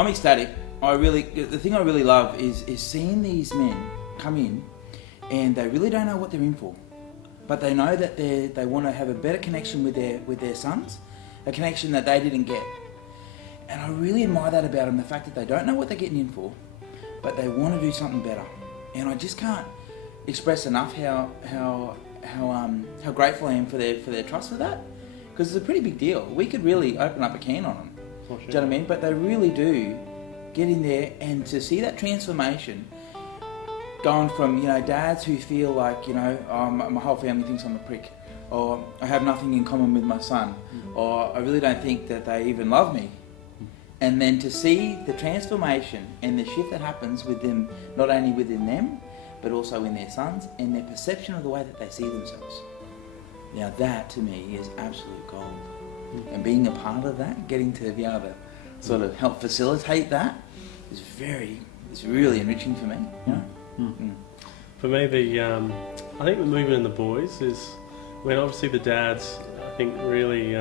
I'm ecstatic. The thing I really love is seeing these men come in, and they really don't know what they're in for, but they know that they want to have a better connection with their sons, a connection that they didn't get. And I really admire that about them, the fact that they don't know what they're getting in for, but they want to do something better. And I just can't express enough how grateful I am for their trust with that, because it's a pretty big deal. We could really open up a can on them. For sure. Do you know what I mean? But they really do get in there, and to see that transformation, going from dads who feel like my whole family thinks I'm a prick, or I have nothing in common with my son, or I really don't think that they even love me. And then to see the transformation and the shift that happens with them, not only within them, but also in their sons, and their perception of the way that they see themselves. Now that, to me, is absolute gold. And being a part of that, getting to be able to sort of help facilitate that, it's really enriching for me. For me, I think the movement in the boys is when obviously the dads, I think, really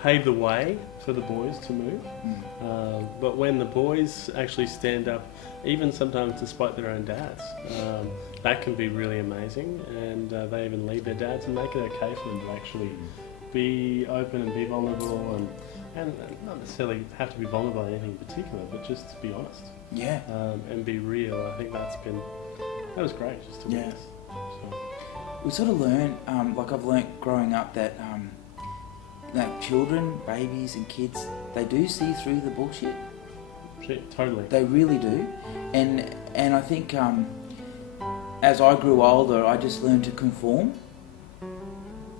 paved the way for the boys to move. But when the boys actually stand up, even sometimes despite their own dads, that can be really amazing, and they even leave their dads and make it okay for them to actually be open and be vulnerable, and not necessarily have to be vulnerable in anything in particular, but just to be honest. Yeah. And be real. I think that was great just to witness. So. We sort of learn, like I've learnt growing up, that children, babies and kids, they do see through the bullshit. Totally. They really do. And I think as I grew older, I just learned to conform.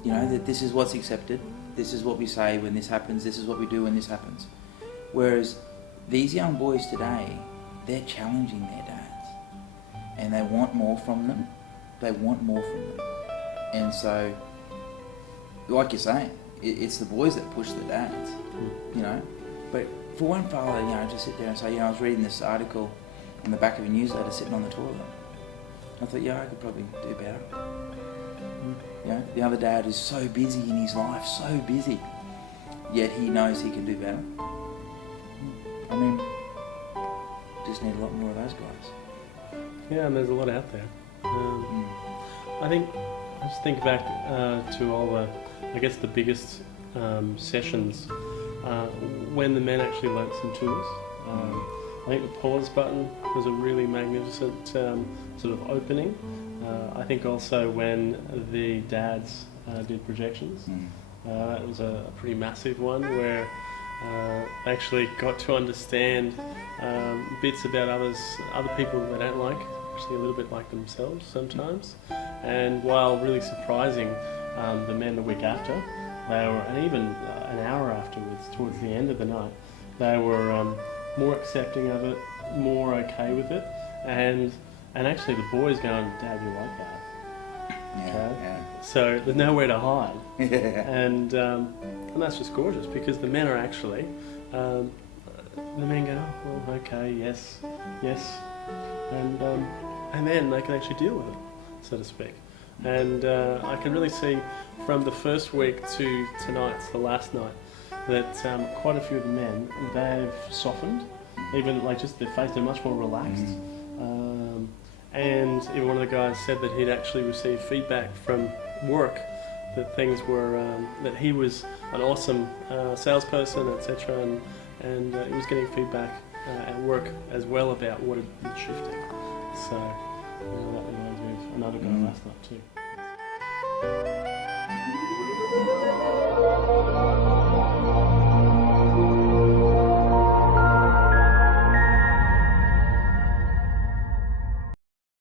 That this is what's accepted, this is what we say when this happens, this is what we do when this happens. Whereas these young boys today, they're challenging their dads. And they want more from them. And so, like you're saying, it's the boys that push the dads, But for one father, just sit there and say, I was reading this article on the back of a newsletter sitting on the toilet. I thought, I could probably do better. The other dad is so busy in his life, so busy, yet he knows he can do better. I mean, just need a lot more of those guys. Yeah, and there's a lot out there. I just think back to all the biggest sessions when the men actually learnt some tools. I think the pause button was a really magnificent sort of opening. I think also when the dads did projections, it was a pretty massive one where they actually got to understand bits about other people they don't like, actually a little bit like themselves sometimes. And while really surprising the men the week after, and even an hour afterwards, towards the end of the night, they were more accepting of it, more okay with it, and actually the boys going, Dad, you like that? Yeah. So there's nowhere to hide. And that's just gorgeous, because the men are actually, the men go, oh, well, okay, yes, and then they can actually deal with it, so to speak. And I can really see from the first week to tonight's the last night that quite a few of the men, they've softened, even like just their face, they're much more relaxed. And even one of the guys said that he'd actually received feedback from work that things were, that he was an awesome salesperson, etc. And he was getting feedback at work as well about what had been shifting. So that reminds me of another guy last night too.